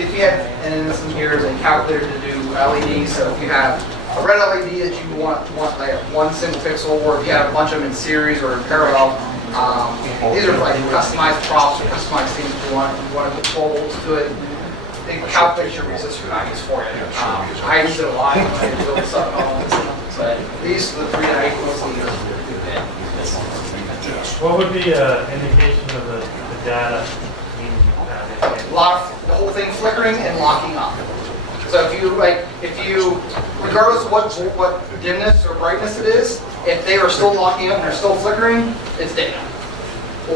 If you have, and then this one here is a calculator to do LEDs, so if you have a red LED that you want like one single pixel, or if you have a bunch of them in series or in parallel, these are like customized props or customized things if you want to put 12 volts to it. It calculates your resistor values for you. I use it a lot when I build stuff at home. But these are the 3 that I mostly use. What would be an indication of the data? The whole thing flickering and locking up. So if you, regardless of what dimness or brightness it is, if they are still locking up and they're still flickering, it's data.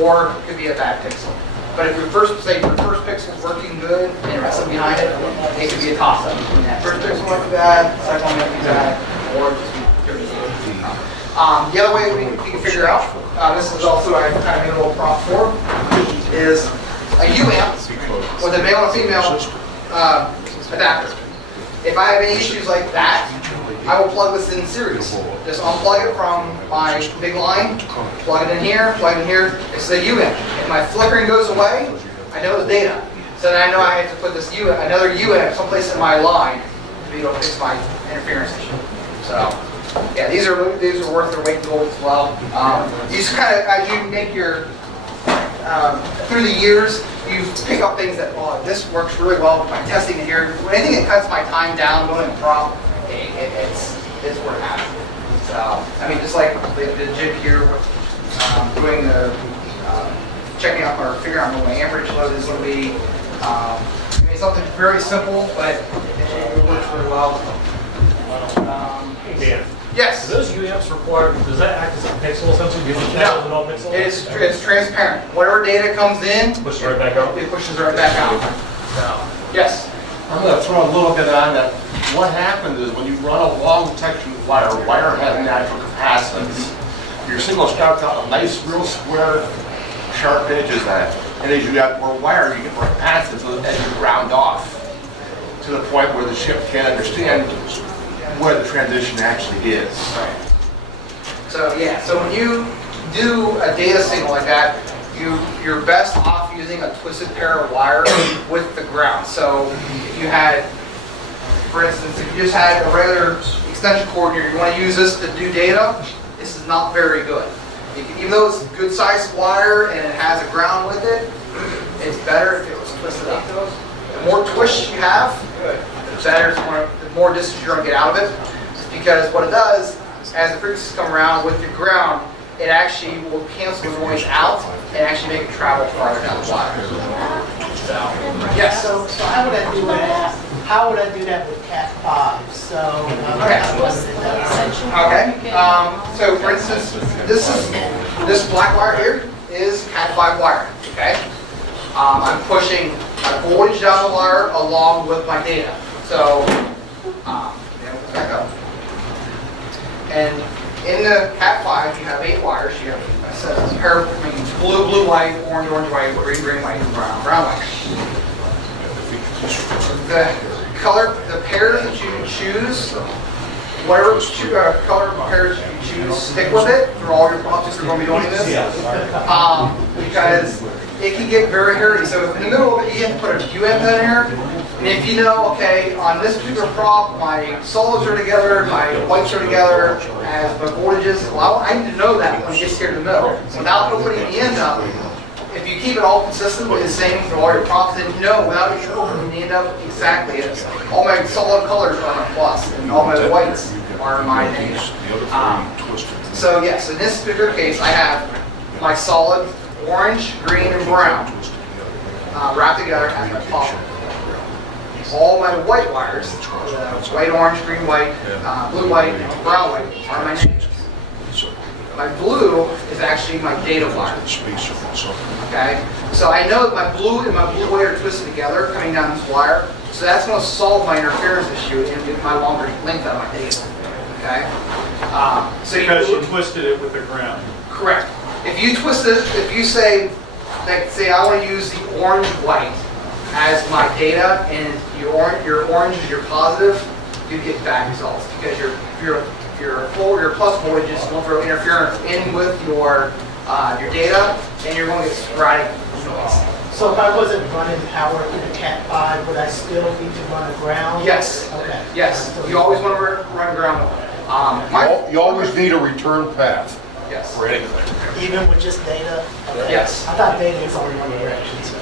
Or it could be a bad pixel. But if your first, say your first pixel's working good and your rest behind it, it could be a toss-up. First pixel might be bad, second one might be bad, or just be dirty. The other way we can figure out, this is also I kind of made a little prop for, is a UAMP with a male and female adapter. If I have any issues like that, I will plug this in series. Just unplug it from my big line, plug it in here, it's the UAMP. If my flickering goes away, I know the data. So then I know I have to put this another UAMP someplace in my line to be able to fix my interference issue. So, yeah, these are worth their weight in gold as well. These kind of, as you make your, through the years, you pick up things that, oh, this works really well by testing it here. Anything that cuts my time down, going in prop, it's worth having. So, I mean, just like the jig here, doing the, checking out or figuring out what my amperage load is going to be. I mean, something very simple, but it works really well. Dan, Yes. do those UAMPs require, does that act as a pixel sensor? Do you have No. an all pixel? It's transparent. Whatever data comes in, Push it right back out? it pushes right back out. So, yes. I'm going to throw a little bit on that. What happens is when you run a long section wire has natural capacitance. Your signal starts out a nice, real square, sharp edges on it. And as you got more wire, you get more capacitance, so the edges ground off to the point where the chip can't understand where the transition actually is. So yeah, so when you do a data signal like that, you're best off using a twisted pair of wire with the ground. So if you had, for instance, if you just had a regular extension cord here, you want to use this to do data, this is not very good. Even though it's good sized wire and it has a ground with it, it's better if it was twisted up. The more twists you have, the better, the more distance you're going to get out of it. Just because what it does, as the frequencies come around with your ground, it actually will cancel the noise out and actually make it travel farther down the wire. So, yes. So how would I do that? How would I do that with Cat 5? So, Okay. So for instance, this black wire here is Cat 5 wire. Okay. I'm pushing my voltage down the wire along with my data. So, back up. And in the Cat 5, you have 8 wires. You have a pair of blue, blue, white, orange, orange, white, green, green, white, brown, brown, white. The pairs that you choose, whatever color pairs you choose, stick with it through all your projects that are going to be doing this. Because it can get very hairy. So in the middle of it, you have to put a UAMP in here. And if you know, okay, on this particular prop, my solids are together, my whites are together, as my voltages, well, I need to know that when it gets here in the middle. Without opening the end up, if you keep it all consistently the same for all your props, then you know without opening the end up exactly it. All my solid colors are my plus, and all my whites are my negative. So yes, in this particular case, I have my solid orange, green, and brown wrapped together as my top. All my white wires, white, orange, green, white, blue, white, brown, white, are my negatives. My blue is actually my data wire. Okay? So I know that my blue and my blue white are twisted together coming down this wire. So that's going to solve my interference issue and get my longer length out of my data. Okay? So Because you twisted it with the ground. Correct. If you twist it, if you say, like, say I want to use the orange white as my data and your orange is your positive, you get bad results because your plus voltage is going to throw interference in with your data, and you're going to get sporadic noise. So if I wasn't running power in the Cat 5, would I still need to run a ground? Yes. Okay. Yes. You always want to run ground. You always need a return path Yes. for anything. Even with just data? Okay. Yes. I thought data is only one direction, so.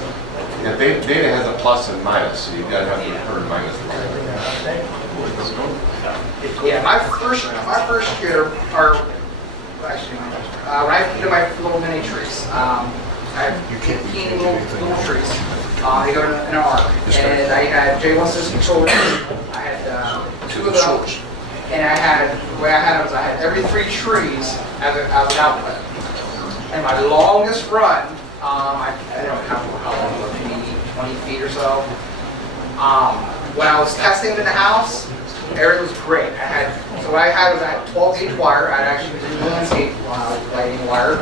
Yeah, data has a plus and minus, so you gotta have the return minus line. Yeah, my first year, or actually, when I did my little mini trees, I have 15 little trees. They go in an arc, and I had J1 system controllers. I had 2 of those, and the way I had it was I had every 3 trees as an output. And my longest run I don't know how long, maybe 20 feet or so. When I was testing it in the house, everything was great. So what I had was I had 12 gauge wire. I actually used landscape lighting wire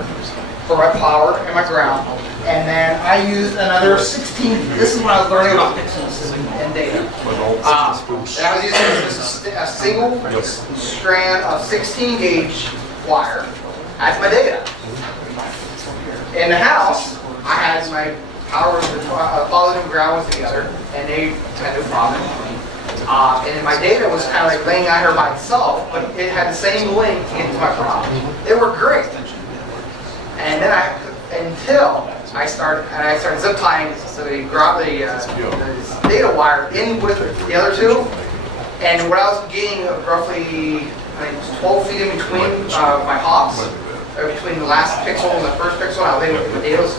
for my power and my ground. And then I used another 16, this is when I was learning about pixels and data. And I was using a single strand of 16 gauge wire as my data. In the house, I had my power, positive and ground was together, and they had no problem. And then my data was kind of like laying out here by itself, but it had the same link to get to my prop. They were great. And then until I started zip tying the data wire in with the other two, and what I was getting roughly 12 feet in between my hops, between the last pixel and the first pixel, I was able to, the data was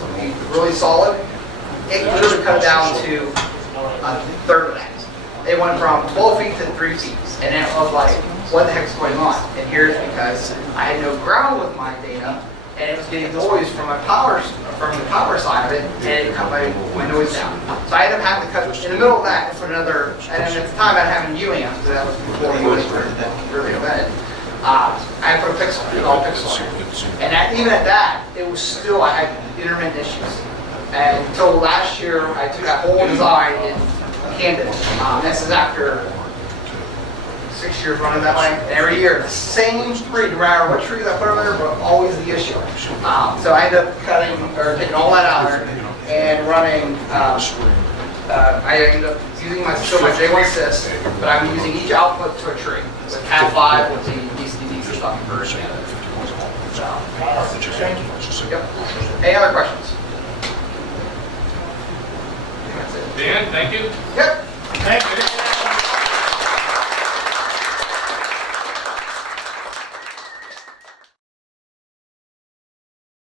really solid. It literally cut down to a third of that. It went from 12 feet to 3 feet, and then I was like, what the heck's going on? And here's because I had no ground with my data, and it was getting noise from the power side of it, and it cut my noise down. So I ended up having to cut in the middle of that and put another, and then at the time I had having UAM, because that was before UAM started really invented. I had put a pixel, all pixel on it. And even at that, it was still, I had intermittent issues. And until last year, I took that whole design and canned it. This is after 6 years running that way. And every year, the same tree, no matter what trees I put over there, but always the issue. So I ended up taking all that out and running, I ended up using my J1 sys, but I'm using each output to a tree. With Cat 5 with the DC stuff conversion. Yep. Any other questions? Dan, thank you. Yep. Thank you.